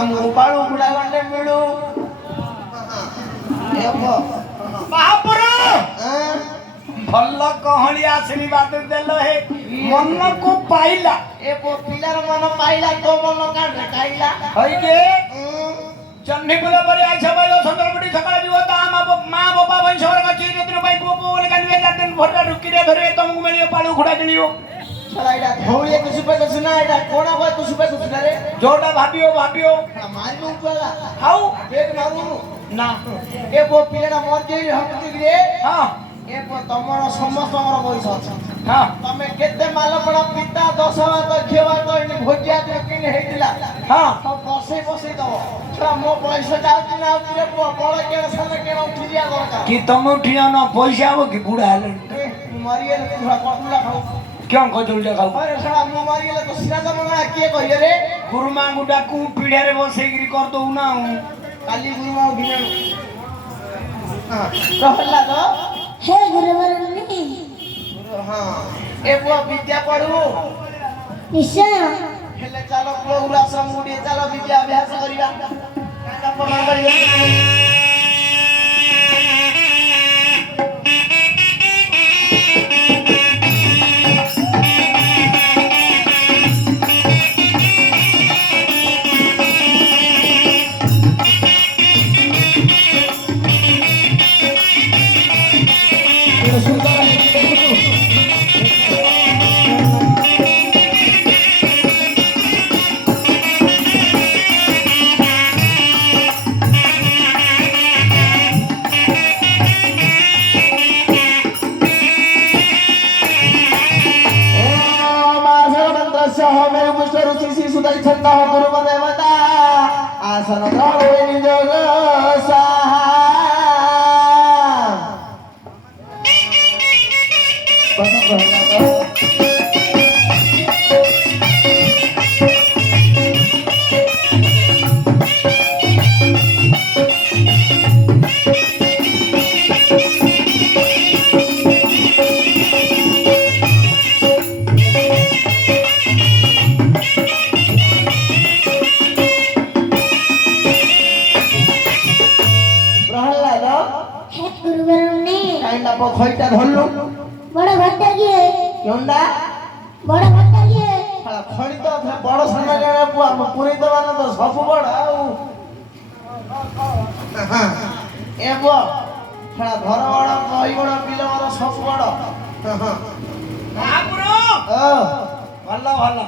ଆମକୁ ବାଳୁ ଗୁଡା ଗଣ୍ଡେ ମିଳୁ ବାହାପୁର ଭଲ କହଳି ଆଶୀର୍ବାଦ ଦେଲ ହେ ମନକୁ ପାଇଲା ଏ ପିଲାର ମନ ପାଇଲା ତୋ ମନ କାଢେ ଖାଇଲା ହଇକେ ଜହ୍ନି ଫୁଲ ପରି ଆଇଛ ବାଇଲ ସୁନ୍ଦରପଟି ସକାଳେ ଯିବ ତା ମା ବାପା ବଂଶର ଗଛି ଦିନ ପାଇଁ ପୁଅ ପୁଅ କାନ୍ଦିବେ 4 ଦିନ ଭୋଟା ଢୁକିରେ ଧରିବେ ତମକୁ ମିଳିବ ପାଳୁ ଘୋଡ଼ା କିଣିବ ସାରା ଏଟା ଧଉଳିଏ କୁଛୁ ପେ କୁଛୁ ନା ଏଟା କୋଣା ପେ କୁଛୁ ପେ କୁଛୁ ନା ରେ ଯୋଉଟା ଭାବିବ ମାରିବୁ କୁଆଲା ଆଉ ବେଗ ମାରୁ ନା ଏ ପିଲାଟା ମର ଯେଇ ହକୁତି ରେ ହଁ ଏ ତମର ସମସ୍ତଙ୍କର ପଇସା ଅଛି ହଁ ତମେ କେତେ ମାଲ ପଡ ପିତା 10 ଭାତ ଘିଅ ଭାତ ଏଠି ଭୋଜିଆ କିଣି ହେଇଥିଲା ହଁ ତ ବସେଇ ଦବ ଛୁଆ ମୋ ପଇସା ଯାଉଛି ନା ଆଉଛି ରେ ବଳ କେଣ ସାନ କେଣ ଉଠି ଯିବା ଦରକାର କି ତମ ଠିଆ ନ ପଇସା ହବ କି ବୁଢା ହେଲେଣି ମରିଗଲେ ତୁ ଛୁଆ କଟୁଲା ଖାଉ क्यों कजोलटा खाऊ अरे साला मो मारी गेले तो सिरा जमना के कहिए रे गुरुमा गुडाकू पीढ़े बसैगिरी कर दऊ ना काली गुरुमा भिने हां रहला तो हे गुरुवरनी हां ए बुआ विद्या पढू निश्चय हेले चलो प्रोग्राम समुडी चलो विद्या अभ्यास करिया काका प्रणाम करिया छंदा गुरु देवता आसन द्रवे निजोग साहा खइटा धरलु बड़ा भट्टा किए योंडा बड़ा भट्टा किए साला खणी तो बड़ साना जणा पुआ पुरी दवा न तो सब बड़ आउ ए बुआ साला घर बड़ कई बड़ पिला बड़ सब बड़ महापुरो भला भला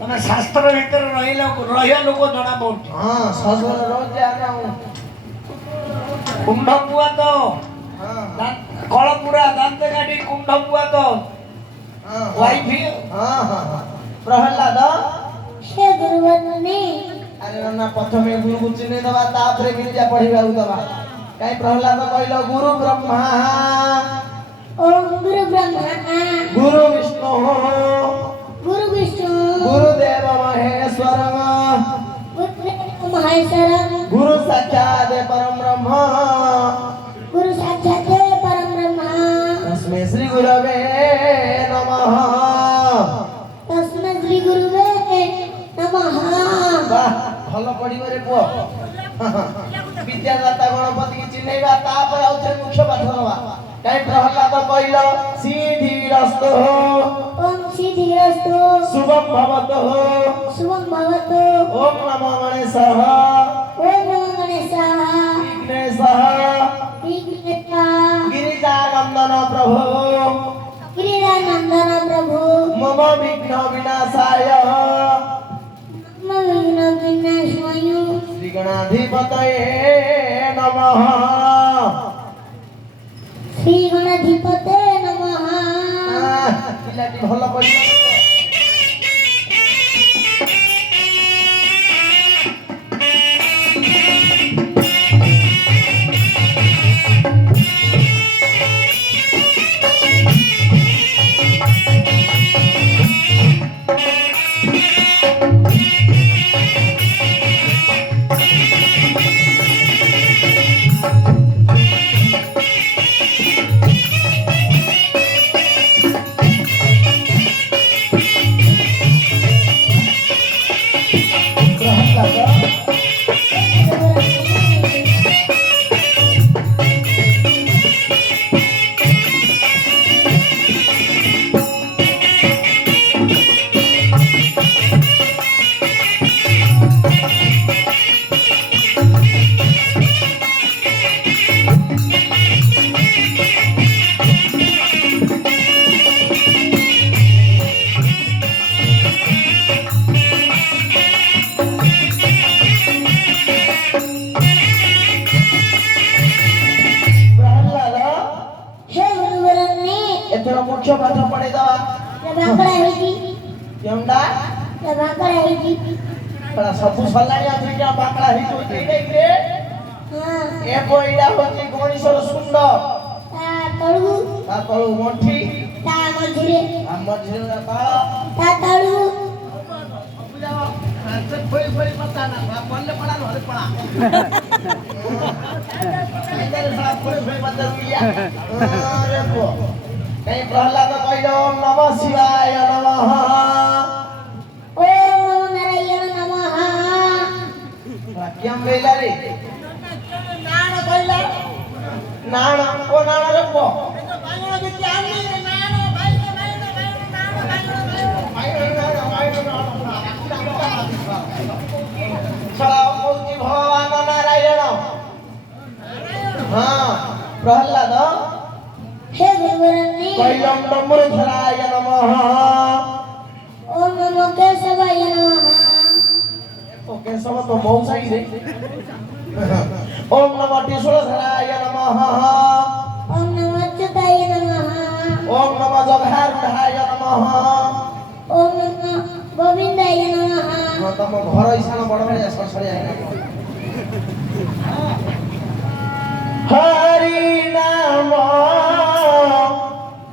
तने शास्त्र भीतर रहिया लोक जणा पड़छ हां ससुर रोज जाना कुंभ पुआ तो कलपुरा दांत गाड़ी कुंभ पुआ तो वाइफी प्रहलाद हे गुरुवरनी अरे ना प्रथमे गुरु को चिन्ह दबा तापरे गिरजा पढ़िबा दबा काई प्रहलाद कहलो गुरु ब्रह्मा ओम गुरु ब्रह्मा गुरु विष्णु गुरु विष्णु गुरु देव महेश्वर गुरु साक्षात् परम ब्रह्म गुरु साक्षात् परम ब्रह्म तस्मै श्री गुरवे नमः तस्मै श्री गुरुवे नमः वाह भलो पढ़िबो रे पुओ विद्यादाता गणपति की चिन्हैबा तापर आउछे मुख्य पाठ हवा काई प्रहलाद कहलो सिद्धिरस्तु ओम सिद्धिरस्तु शुभम भवतु शुभम भवतु ओम नमो गणेशाय ओम नमो गणेशाय विघ्नेशाय गिरिजानंदन प्रभु गिरिजानंदन प्रभु मम विघ्न विनाशाय मम विघ्न विनाशाय श्री गणाधिपतये नमः श्री गणाधिपते नमः पिलाटी भलो पढ़िबो ମୁଖ୍ୟ ପାଠ ପଢେଇଦବା ବାଙ୍କଡା ହେଇଛି କେଉଁଟା ବାଙ୍କଡା ହେଇଛି ପରା ସବୁ ସଲାଣି ଅଛି କି ବାଙ୍କଳା ହେଇଛୁ ଏଇରେ ହଁ ଏ ବଇଟା ହଉଛି ଗଣିଷର ଶୁଣ୍ଡ ତା ତଳୁ ତା ତଳୁ ମଣ୍ଠି ତା ମଝିରେ ଆମ ଝିଅ ତଳ ତା ତଳୁ कहीं प्रहलाद कहल ओम नमः शिवाय नमः ओम नमो नारायण नमः वाक्यम कहला रे नाण कहला नाण को नाण रे को भगवान नारायण हाँ प्रहलाद हे गुरुवरने कैलम नमोधराय नमः ओम नमो केशवाय नमः तो केशव तो बहुत सही रे ओम नमो त्रिशूलधराय नमः ओम नमो अच्युताय नमः ओम नमो जगहारूढ़ाय नमः ओम नमो गोविंदाय नमः तम घर ईशान बड़ बड़े सरसरी आए हरि नाम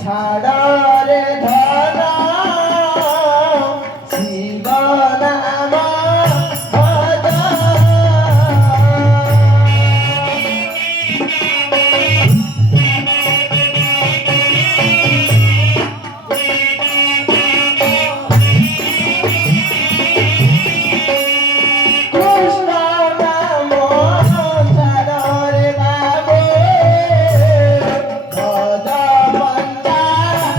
छाड़ रे धन शिव नाम भज कृष्ण नाम छाड़ रे बाबू भज पंचानन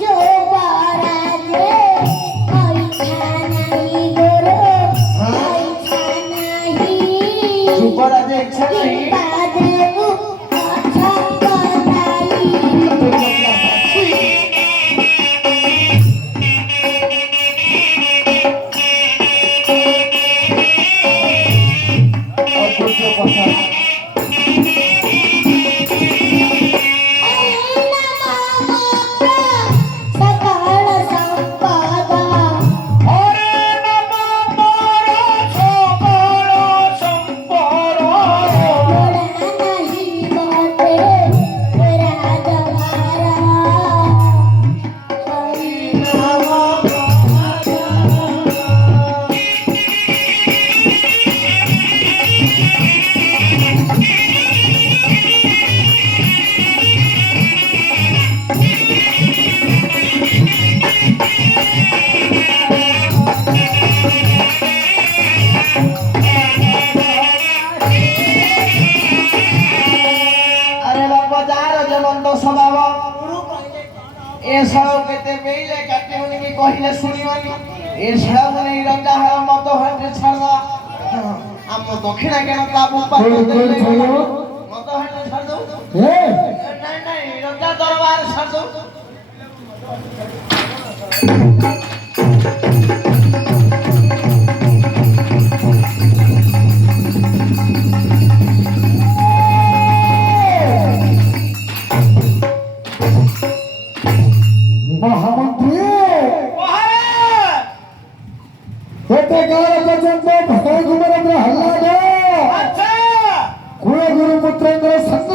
जो बाराजे ऐसा नहीं गोरो ऐसा नहीं सुपराज इच्छा नहीं बादलू अच्छा बताई और कुछ पसंद सकाळ संपादा हरे नम मोर सकल संपद मोड़ा नहीं बाटे राजवारा अरे बाबा जार जमंत स्वभाव ए सड़ो केते बेइले काटे मुनि की कहिले सुनिवनी ए सड़ो मुनि रंजा हर मत हटे छड़वा हम दक्षिणा केन काबू पर मत हटे छड़ दो नहीं नहीं रंजा दरबार छड़ दो महामंत्री महाराज येते काळ पर्यंत भगवंत हल्ला अच्छा कुळ गुरुपुत्रेंद्र संघ